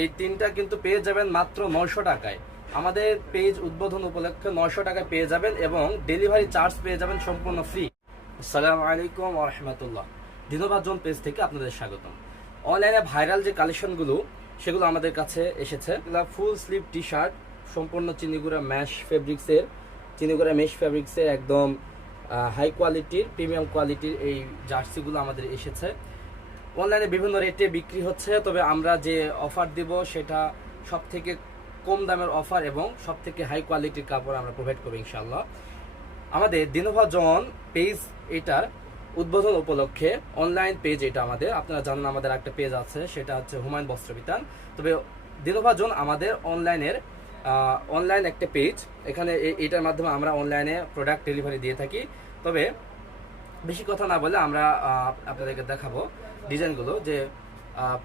এই তিনটা কিন্তু পেয়ে যাবেন মাত্র 900 টাকায়। আমাদের পেজ উদ্বোধন উপলক্ষে 900 টাকায় পেয়ে যাবেন এবং ডেলিভারি চার্জ পেয়ে যাবেন সম্পূর্ণ ফ্রি। আসসালামু আলাইকুম ওয়া রাহমাতুল্লাহ। দিনবাদ জোন পেজ থেকে আপনাদের স্বাগতম। অনলাইনে ভাইরাল যে কালেকশনগুলো সেগুলো আমাদের কাছে এসেছে। ফুল স্লিভ টি শার্ট সম্পূর্ণ চিনিগুড়া মেশ ফেব্রিক্সের একদম হাই কোয়ালিটির প্রিমিয়াম কোয়ালিটির এই জার্সিগুলো আমাদের এসেছে। অনলাইনে বিভিন্ন রেটে বিক্রি হচ্ছে, তবে আমরা যে অফার দিব সেটা সব থেকে কম দামের অফার এবং সব থেকে হাই কোয়ালিটির কাপড় আমরা প্রোভাইড করবো ইনশাল্লাহ। আমাদের দিনভা জন পেজ এটার উদ্বোধন উপলক্ষে অনলাইন পেজ এটা আমাদের, আপনারা জানেন আমাদের একটা পেজ আছে সেটা হচ্ছে হুমায়ুন বস্ত্রবিতান। তবে দিনভা জন আমাদের অনলাইন একটা পেজ, এখানে এটার মাধ্যমে আমরা অনলাইনে প্রোডাক্ট ডেলিভারি দিয়ে থাকি। তবে বেশি কথা না বলে আমরা আপনাদেরকে দেখাবো ডিজাইনগুলো। যে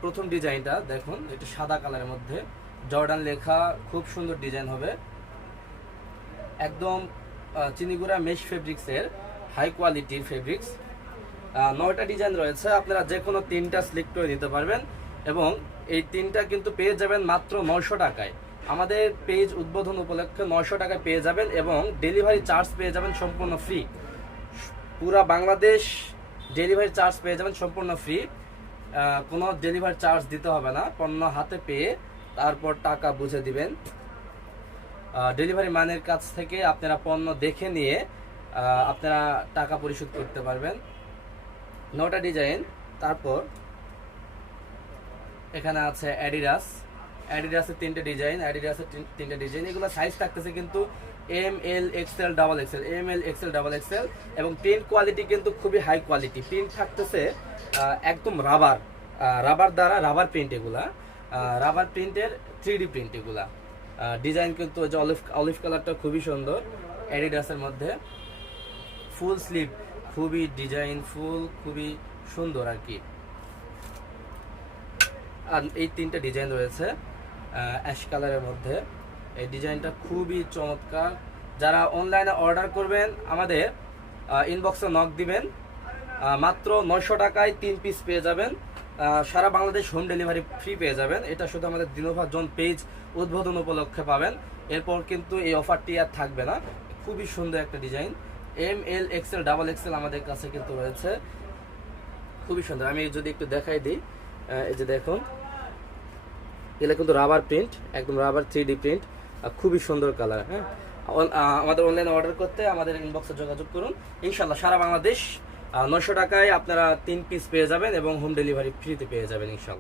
প্রথম ডিজাইনটা দেখুন, এটা সাদা কালারের মধ্যে জর্ডান লেখা, খুব সুন্দর ডিজাইন হবে, একদম চিনিগুড়া মেশ ফেব্রিক্সের হাই কোয়ালিটির ফেব্রিক্স। 9টা ডিজাইন রয়েছে, আপনারা যে কোনো 3টা সিলেক্ট করে নিতে পারবেন এবং এই 3টা কিন্তু পেয়ে যাবেন মাত্র 900 টাকায়। আমাদের পেজ উদ্বোধন উপলক্ষে 900 টাকায় পেয়ে যাবেন এবং ডেলিভারি চার্জ পেয়ে যাবেন সম্পূর্ণ ফ্রি। পুরা বাংলাদেশ ডেলিভারি চার্জ পেয়ে যাবেন সম্পূর্ণ ফ্রি, কোনো ডেলিভারি চার্জ দিতে হবে না। পণ্য হাতে পেয়ে তারপর টাকা বুঝে দিবেন। ডেলিভারি ম্যানের কাছ থেকে আপনারা পণ্য দেখে নিয়ে আপনারা টাকা পরিশোধ করতে পারবেন। 9টা ডিজাইন। তারপর এখানে আছে অ্যাডিডাসের 3টে ডিজাইন, এগুলো সাইজ থাকতেছে কিন্তু ML XL ডাবল এক্সেল এবং প্রিন্ট কোয়ালিটি কিন্তু খুবই হাই কোয়ালিটি। প্রিন্ট থাকতেছে একদম রাবার প্রিন্ট, এগুলা রাবার প্রিন্টের 3D প্রিন্ট। এগুলা ডিজাইন কিন্তু যে অলিভ কালারটা খুবই সুন্দর, অ্যাডিডাসের মধ্যে ফুল স্লিভ, খুবই ডিজাইন খুবই সুন্দর আর কি। আর এই 3টে ডিজাইন রয়েছে অ্যাশ কালারের মধ্যে, এই ডিজাইনটা খুবই চমৎকার। যারা অনলাইনে অর্ডার করবেন আমাদের ইনবক্সে নক দিবেন, মাত্র 900 টাকায় 3 পিস পেয়ে যাবেন। সারা বাংলাদেশ হোম ডেলিভারি ফ্রি পেয়ে যাবেন। এটা শুধু আমাদের দিনভা জন পেজ উদ্বোধন উপলক্ষে পাবেন, এরপর কিন্তু এই অফারটি আর থাকবে না। খুবই সুন্দর একটা design, ML XL double XL আমাদের কাছে কিন্তু রয়েছে, খুবই সুন্দর। আমি যদি একটু দেখাই দিই, এই যে দেখুন, এগুলো কিন্তু রাবার প্রিন্ট, একদম রাবার 3D প্রিন্ট, খুবই সুন্দর কালার। হ্যাঁ, আমাদের অনলাইনে অর্ডার করতে আমাদের ইনবক্সে যোগাযোগ করুন। ইনশাল্লাহ সারা বাংলাদেশ 900 টাকায় আপনারা 3 পিস পেয়ে যাবেন এবং হোম ডেলিভারি ফ্রিতে পেয়ে যাবেন ইনশাল্লাহ।